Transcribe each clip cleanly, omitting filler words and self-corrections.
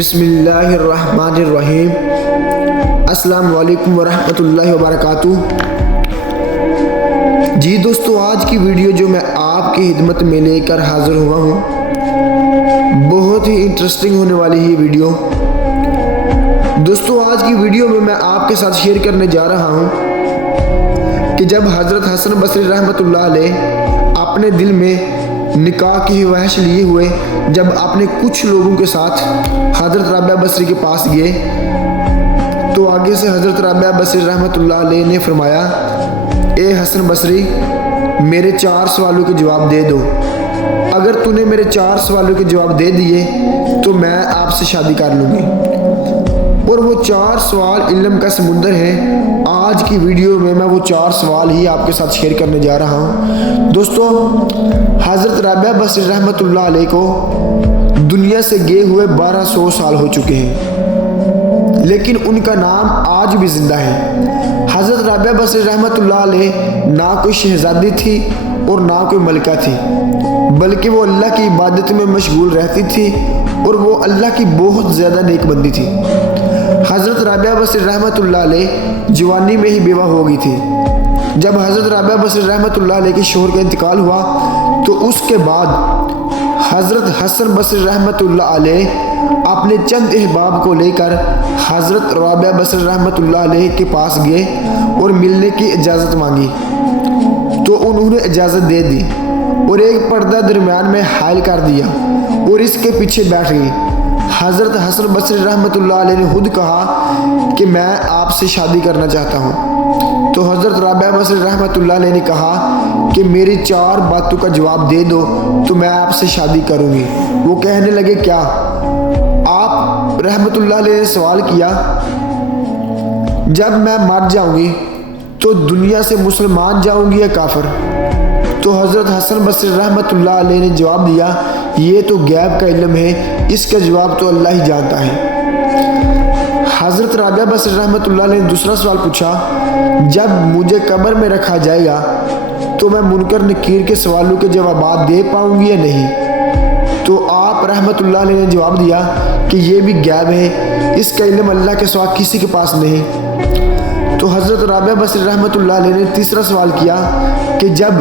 बिस्मिल्लाहिर्रहमानिर्रहीम। अस्सलामु अलैकुम वरहमतुल्लाहि वबरकातुहू। जी दोस्तों, आज की वीडियो जो मैं आपकी खिदमत में लेकर हाज़िर हुआ हूँ, बहुत ही इंटरेस्टिंग होने वाली है वीडियो। दोस्तों, आज की वीडियो में मैं आपके साथ शेयर करने जा रहा हूँ कि जब हज़रत हसन बसरी रहमतुल्लाह अलैह अपने दिल में निकाह की ख्वाहिश लिए हुए जब आपने कुछ लोगों के साथ हज़रत राबिया बसरी के पास गए, तो आगे से हज़रत राबिया बसरी रहमतुल्लाह अलैह ने फरमाया, ए हसन बसरी, मेरे 4 सवालों के जवाब दे दो। अगर तूने मेरे 4 सवालों के जवाब दे दिए तो मैं आपसे शादी कर लूँगी। और वो 4 सवाल इल्म का समुंदर है। आज की वीडियो में मैं वो 4 सवाल ही आपके साथ शेयर करने जा रहा हूँ। दोस्तों, हज़रत राबिया बसरी रहमतुल्लाह अलैह को दुनिया से गए हुए 1200 साल हो चुके हैं, लेकिन उनका नाम आज भी ज़िंदा है। हज़रत राबिया बसरी रहमतुल्लाह अलैह ना कोई शहज़ादी थी और ना कोई मलिका थी, बल्कि वो अल्लाह की इबादत में मशगूल रहती थी और वो अल्लाह की बहुत ज़्यादा नेक बंदी थी। हज़रत राबिया बसरी रहमतुल्लाह अलैह जवानी में ही बेवा हो गई थी। जब हज़रत राबिया बसरी रहमतुल्लाह अलैह के शोहर का इंतकाल हुआ तो उसके बाद हज़रत हसन बसरी रहमतुल्लाह अलैह अपने चंद अहबाब को लेकर हज़रत राबिया बसरी रहमतुल्लाह अलैह के पास गए और मिलने की इजाज़त मांगी, तो उन्होंने इजाज़त दे दी और एक पर्दा दरमियान में हायल कर दिया और इसके पीछे बैठ गई। हज़रत हसन बसरी रहमतुल्लाह अलैह ने खुद कहा कि मैं आपसे शादी करना चाहता हूँ। तो हज़रत राबिया बसरी रहमतुल्लाह अलैह ने कहा कि मेरी 4 बातों का जवाब दे दो तो मैं आपसे शादी करूँगी। वो कहने लगे, क्या आप? रहमतुल्लाह अलैह ने सवाल किया, जब मैं मर जाऊँगी तो दुनिया से मुसलमान जाऊँगी या काफिर? तो हज़रत हसन बसरी रहमतुल्लाह अलैह ने जवाब दिया, ये तो गैब का इल्म है, इसका जवाब तो अल्लाह ही जानता है। हज़रत राबिया बसरी रहमतुल्लाह अलैह ने दूसरा सवाल पूछा, जब मुझे कब्र में रखा जाएगा तो मैं मुनकर नकीर के सवालों के जवाब दे पाऊँगी या नहीं? तो आप रहमतुल्लाह अलैह ने जवाब दिया कि ये भी गैब है, इसका इल्म अल्लाह के सिवा किसी के पास नहीं। तो हज़रत राबिया बसरी रहमतुल्लाह अलैह ने तीसरा सवाल किया कि जब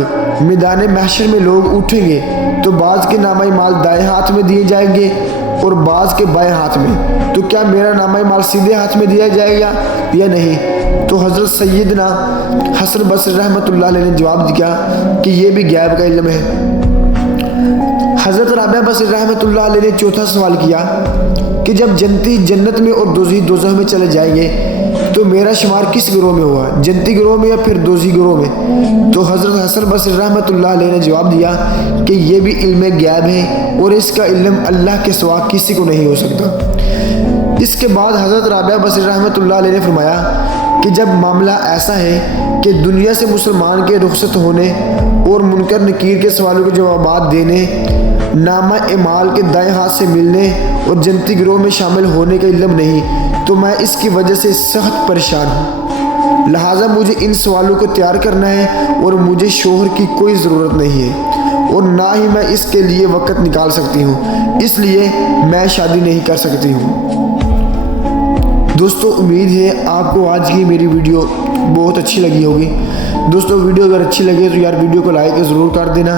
मैदान महशर में लोग उठेंगे तो बाज़ के नामा माल दाएं हाथ में दिए जाएंगे और बाज़ के बाएं हाथ में, तो क्या मेरा नामा माल सीधे हाथ में दिया जाएगा या नहीं? तो हज़रत सैयदना हसन बसरी रहमतुल्लाह अलैह ने जवाब दिया कि ये भी गैब का इल्म है। हज़रत राबिया बसरी रहमतुल्लाह अलैह ने चौथा सवाल किया कि जब जन्नती जन्नत में और दोज़खी दोज़ख में चले जाएंगे तो मेरा शुमार किस गिरोह में हुआ, जन्नती गिरोह में या फिर दोज़खी गिरोह में? तो हज़रत हसन बसरी रहमतुल्लाह अलैह ने जवाब दिया कि ये भी इल्म गैब है और इसका इल्म अल्लाह के सिवा किसी को नहीं हो सकता। इसके बाद हज़रत राबिया बसरी रहमतुल्लाह अलैह ने फरमाया कि जब मामला ऐसा है कि दुनिया से मुसलमान के रुखसत होने और मुनकर नकीर के सवालों के जवाब देने, नामा एमाल के दाएं हाथ से मिलने और जन्नती गिरोह में शामिल होने का इल्म नहीं, तो मैं इसकी वजह से सख्त परेशान हूँ। लिहाजा मुझे इन सवालों को तैयार करना है और मुझे शोहर की कोई ज़रूरत नहीं है और ना ही मैं इसके लिए वक़्त निकाल सकती हूँ, इसलिए मैं शादी नहीं कर सकती हूँ। दोस्तों, उम्मीद है आपको आज की मेरी वीडियो बहुत अच्छी लगी होगी। दोस्तों, वीडियो अगर अच्छी लगे तो यार वीडियो को लाइक ज़रूर कर देना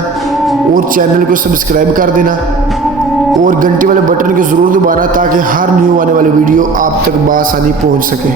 और चैनल को सब्सक्राइब कर देना और घंटी वाले बटन को ज़रूर दबाना ताकि हर न्यू आने वाली वीडियो आप तक बआसानी पहुंच सके।